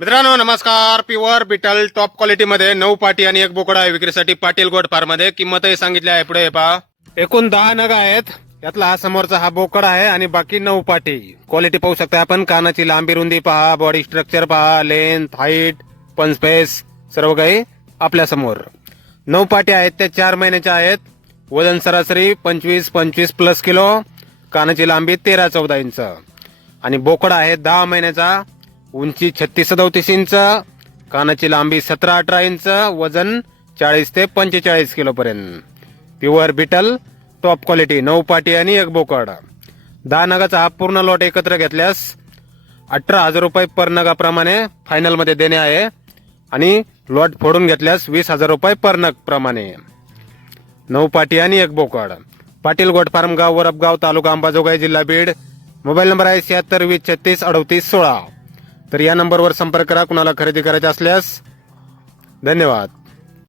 मित्रांनो नमस्कार. Pure beetle top quality मध्ये 9 पाटी आणि 1 बोकडा आहे विक्रीसाठी पाटील गोट फार्म मध्ये. किंमतही सांगितली आहे पुढे पहा. एकूण 10 नग आहेत. यातला हा समोरचा हा बोकड आहे आणि बाकी 9 पाटी. क्वालिटी पाहू शकता आपण. कानाची लांबी रुंदी पहा, बॉडी स्ट्रक्चर पहा, लेंथ, हाईट, पंच स्पेस सर्व काही आपल्या समोर. 9 पाटी आहेत त्या 4 महिन्याच्या आहेत. वजन सरासरी 25 प्लस किलो. कानाची लांबी 13-14 इंच आणि बोकड आहे 10 महिन्याचा. उंची 36-37 इंच, कानाची लांबी 17-18 इंच, वजन 40 ते 45 किलो पर्यंत. प्युअर बिटल टॉप क्वालिटी 9 पाटी आणि 1 बोकड. 10 नगाचा हा पूर्ण लॉट एकत्र घेतल्यास 18,000 रुपये पर नगाप्रमाणे फायनल मध्ये देणे आहे आणि लॉट फोडून घेतल्यास 20,000 रुपये पर नग प्रमाणे. 9 पाटी आणि 1 बोकड. पाटील गोट फार्म, गाव वरपगाव, तालुका अंबाजोगाई, जिल्हा बीड. मोबाईल नंबर आहे 76 20 36 38 16. तर या नंबरवर संपर्क करा कुणाला खरेदी करायचे असल्यास. धन्यवाद.